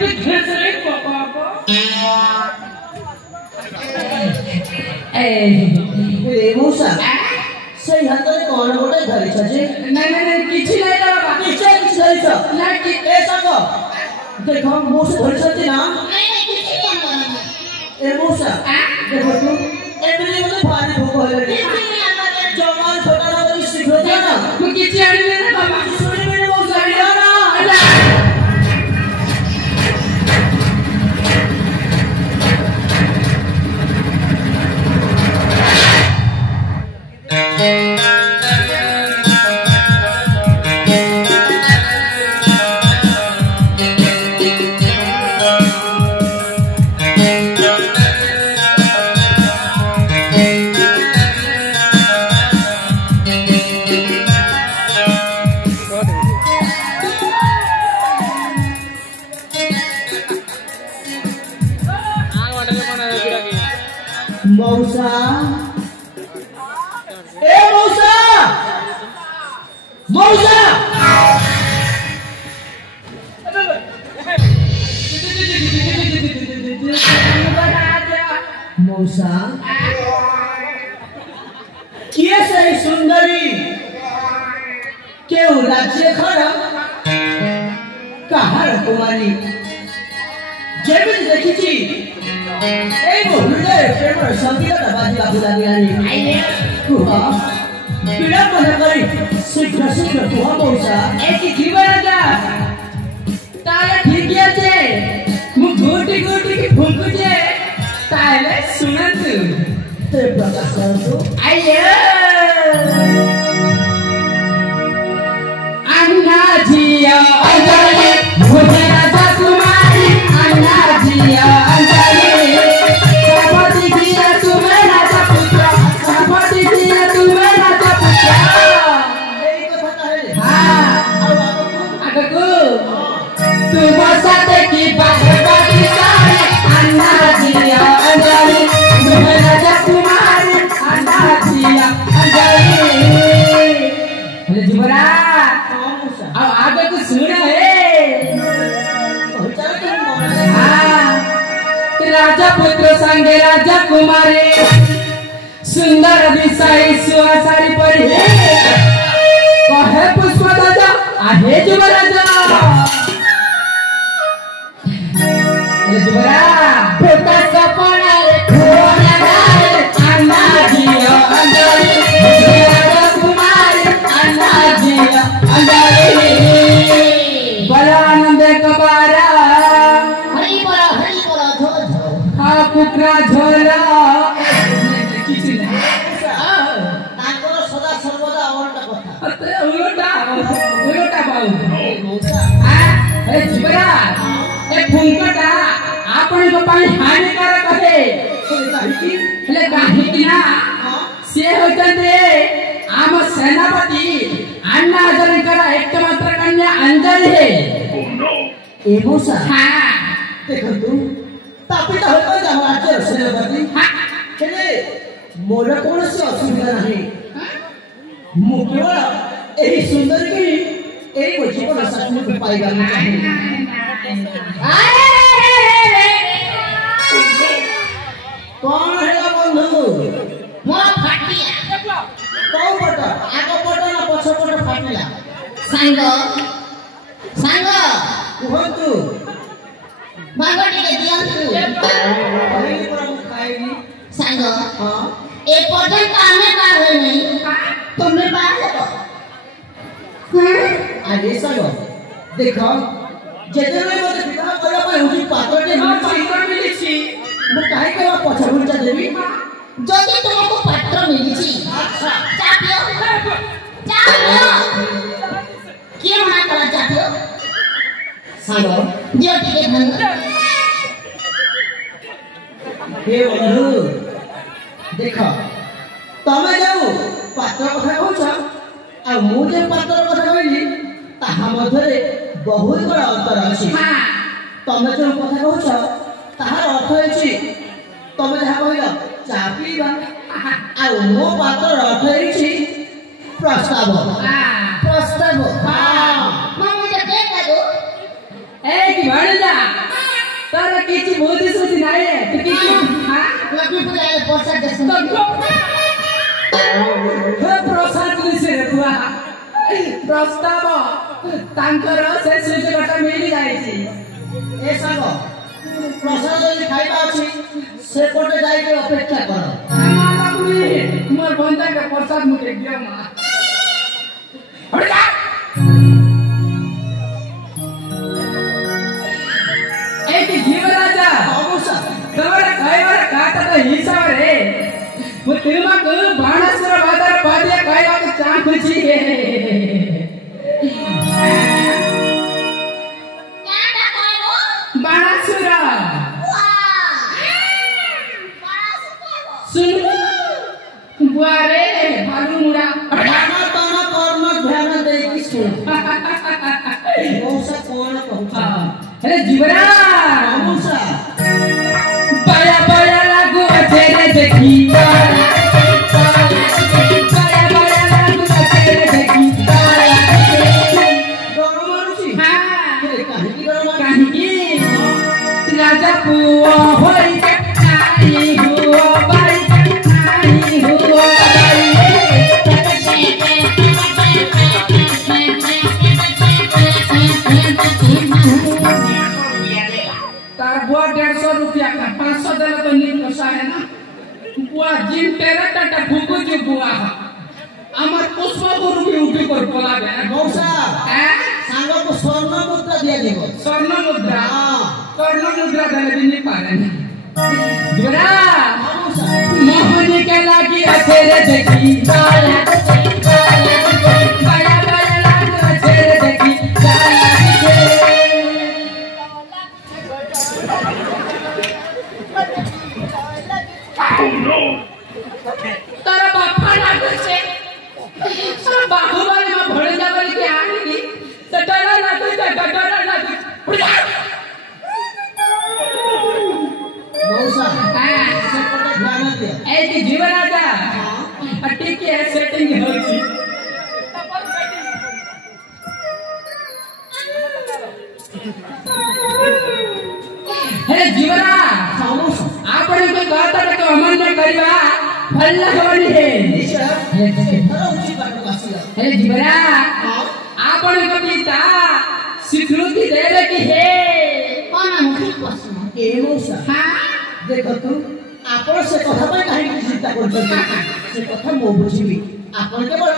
ए मौसा सही हातले कोन गोटे धरि छ जे नहीं किछि नै रे बाबा किछि धरि छ ना कि ए संग देखो मौसा धरि छ ना नहीं किछि नहीं ए मौसा देखो तू एमने मते भारी भोग होले जवान छोटा ना शीघ्र जा ना तू किछि आनिले रे बाबा सुनि मेरे मौसा ना मौसा ए मौसा मौसा मौसा किए सही सुंदरी केउ राज्य खड़ा कहार कुमारी जेमिन देखिछि এই হৃদয়ে প্রেমের সঙ্গীতটা বাজিବାକୁ ଲାଗିଲାଣି କୁହ ବିଳମ୍ବ ନ କରି ଶୀଘ୍ର ଶୀଘ୍ର କୁହ ମଉସା ଏକି ଜୀବନଟା ତାହେଲେ ଠିକ ଅଛି ମୁଁ ଗୁଟି ଗୁଟି କି ଫୁଙ୍କୁଛେ ତାହେଲେ ଶୁଣନ୍ତୁ ते प्रकाश କରନ୍ତୁ ଆଇଏ अन्ना जिया अंजलि मुझे राजा कुमारी अन्ना जिया अंजलि सपति जिया तुम्हें राजा पुत्र सपति जिया तुम्हें राजा पुत्र এই কথা তাহলে हाँ ଆଉ ଆଗକୁ तुम साथे की बाकी सारे अन्ना जिया अंजलि तुम्हें राजा कुमारी अन्ना जिया अंजलि बोले जुबरा ହଁ ମଉସା अब आगे कुछ सुना है ପହଚାର ତ ମନରେ हाँ, राजा पुत्र संगे राजा कुमारी सुंदर विषय सुहासारी परी कहे पुष्प राजा आहे जुबराजा जुबरा पुत्र सपना रे खोना रे अन्ना जिया अंजलि राजा कुमारी अन्ना जिया अंजलि बड़ा आनंद कबारा हरि बोला झो झो हाँ कुकरा झोला किसी ने ତାଙ୍କର ସଦା ସର୍ବଦା ଅମରଟା କଥା उलोटा बाबू ମଉସା अरे जुबरा ए फुंकटा आपण को पानी हानिकारक है କାହିଁକି हेले काहे ना ହଁ से होतंदे आम सेनापति अन्ना हजारीकर एकमात्र कन्या अंजलि है ଏ ମଉସା हाँ ଦେଖନ୍ତୁ ତାପିଟା ହୋଇପାରେ ଆମ ରାଜ୍ୟର ସେନାପତି हाँ ହେଲେ ମୋର କୌଣସି ଅସୁବିଧା ନାହିଁ ମୁଁ କେବଳ ଏହି ସୁନ୍ଦରୀକି ଏହି ମୋ ଜୀବନ ସାଥୀକୁ ପାଇବାକୁ ଚାହେଁ କଣ ହେଲା ବନ୍ଧୁ मोर फाटिया କୋଉ ପଟ ଆଗ ପଟ ନା ପଛ ପଟ ଫାଟିଲା सांग सांग କୁହନ୍ତୁ भाग टिके दियंतु କହିଲି ପରା ମୁଁ ଖାଇବି सांग ହଁ ए पर्यंत आमे बाहर नहीं तुमने बाहर ଆରେ ସାଙ୍ଗ ଦେଖ ଯେତେବେଳେ ମୋତେ ବିବାହ କରିବା ପାଇଁ ହେଉଛି ପାତ୍ରଟେ ମିଳିଛି ମୁଁ କାହିଁକି ବା ପଛ ଘୁଞ୍ଚା ଦେବି जदि तुमको पात्र मिली ଆଚ୍ଛା चापियो चापियो किए मना करा चापियो ସାଙ୍ଗ दियो टिके धन हे ବନ୍ଧୁ ଦେଖ ତମେ ଯୋଉ ପାତ୍ର କଥା କହୁଛ ଆଉ ମୁଁ ଯେ ପାତ୍ର କଥା କହିଲି ତାହା ମଧ୍ୟରେ ବହୁତ ବଡ଼ ଅନ୍ତର ଅଛି हाँ ତମେ ଯୋଉ କଥା କହୁଛ ତାହାର ଅର୍ଥ ହେଉଛି ତମେ ଯାହା କହିଲ ଚା ପିଇବା ଆଉ ମୋ ପାତ୍ରର ଅର୍ଥ ହେଉଛି ପ୍ରସ୍ତାବ प्रस्ताव ହଁ मैं मुझे देख लगो एक भड़ला तारा किसी बहुत ही सोची नहीं है तो किसी हाँ लक्ष्मी पूजा है प्रसाद दर्शन तो हे प्रसाद किसे रखुआ प्रस्ताव तांकर से सुजगटा मिल जायछि ए सांग प्रसाद जदि खाइबा अछि से कोटे जाई के अपेक्षा कर मोर बंदा के प्रसाद मुझे दियो मां हट जा एक जीवराजा अमुसा तोरा खाइबार काटा तो हिसाब रे वो तिरुमा को बाणासुर बाजार पादिया खाइबा के चाह खुशी है क्या डाका है वो बाणासुर सुन बुआरे भालू मुड़ा ध्यान ताना कर्म ध्यान दे की सुन मौसा कोन कहू अरे जीवरा अमुसा पाया पाया लागू तेरे देखी पाया पाया लागू तेरे देखी गरम मारुची हां के काहे की गरम काहे राजा पुआ होई के नाई हुआ बाई नाई हुआ तार बुआ 150 रुपया का 500 देला तो नीक नशा है ना बुआ जिन तेरा टाटा भूको जो बुआ আমার পুষ্প গুরু भी उठी कर बोला दे मौसा हैं सांग को स्वर्ण मुद्रा दिया देबो स्वर्ण मुद्रा हां स्वर्ण मुद्रा देले भी नहीं पारे जुरा अमुसा मोहनी के लागी अथेरे देखी बाया बाया बाया लागी अथेरे देखी बाया तारा बापा लागल से सारा बाहुबली में भड़े जावल के आनी सटरा लागल का गटरा लागल मौसा हां से कोटे ध्यान दे ए कि जीवन आजा अट्टी के सेटिंग होची हे जीवना अमुसा आपण को कहता है कि अमान्य करिवा फल्ला खबरी है निशा थरा उची बाटो आसीला हे जीवना हां आपण को पिता स्वीकृति देले कि हे कौन मुखी प्रश्न ए मौसा हां देखो तू आपण से कथा पे काहे की चिंता करछन से कथा मो बुझिबी आपण केवल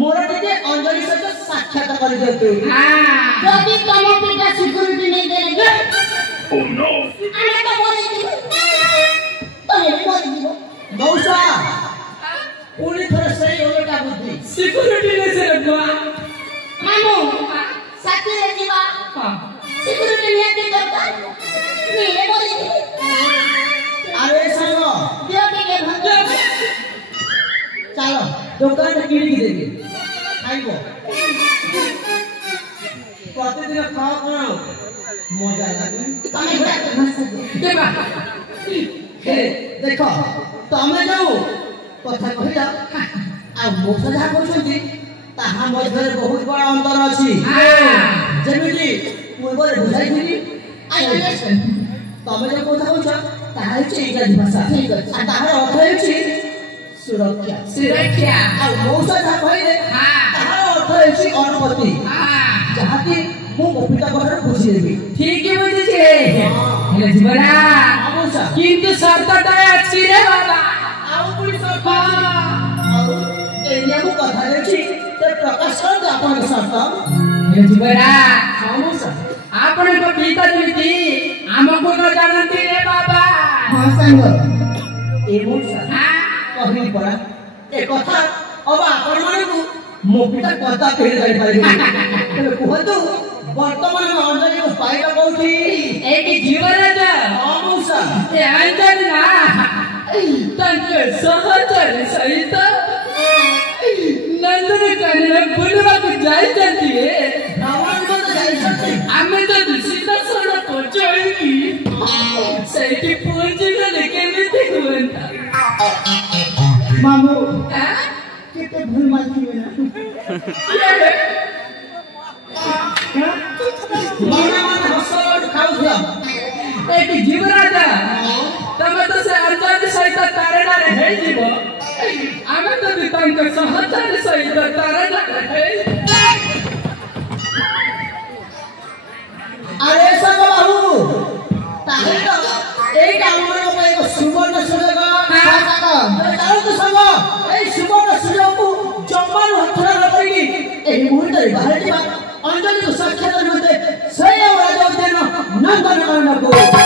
मोर टिके अंजलि सहित साक्षात कर देते हां যদি তোমার পিতা সিকিউরিটি नहीं देले ओह नो আমি তো বলি দিব তোরে বলি দিব मौसा पूरी तरह से ओलटा बुद्धि सिक्योरिटी ने से रखवा मानो साथी रे जीवा हां सिक्यूरिटी नियति दरकार मेरे बोली अरे संग दियो के भंग चलो दुकान में किनी की देबी खाइबो प्रतिदिन खाओ करो मजा लागे तमे गुडा के भाषा दे देबा हे देखो तमे जाऊ कथा कहिला आ मोसा जा कहछथि ताहा मध्य बहुत बड़ा अंतर अछि हां जेमिति पूर्व रे बुझाइथिली आई अंडरस्टैंड तमे जे कथा कहछ ताहा अछि इंग्रजी भाषा ठीक अछि आ ताहार अर्थ अछि सुरक्षा सुरक्षा आ मौसा जा कहले हां ताहार अर्थ अछि अनुमति हां जहाँ की मु गोपिता कहर बुझी देबी ठीक है बुझी छे हेले जीवना मौसा किंतु शर्तटा अछि रे बाबा आउ पुरी सब हां आउ एरिया मु कथा लेछि ते प्रकाश कर दे अपन शर्त हेले जीवना मौसा आपण को पिता जेमिति हमको न जानती रे बाबा हां संग ए मौसा हां कहली पड़ा ए कथा अब आपण मानकु मो पिता कथा कहि जाई पारिबे तबे कहतु वर्तमान में अंजलि को पाइबा कोठी एक जीवन जा मौसा ए अंजन ना तंत्र सहचर सहित नंदन कन्या बुलवा को जाई चलती है रावण को तो जाई सकते आमे तो सीधा सोना पहुंचाएगी सही पहुंचे ना लेकिन नहीं देखुंता मामू हां कितने भूल मालती है ना माना माना हसड़ खाऊ था ए मुहूर्त बाहर अंजलि को साक्षात निमंत्रण स्वयं राजा उद्यान नंदन को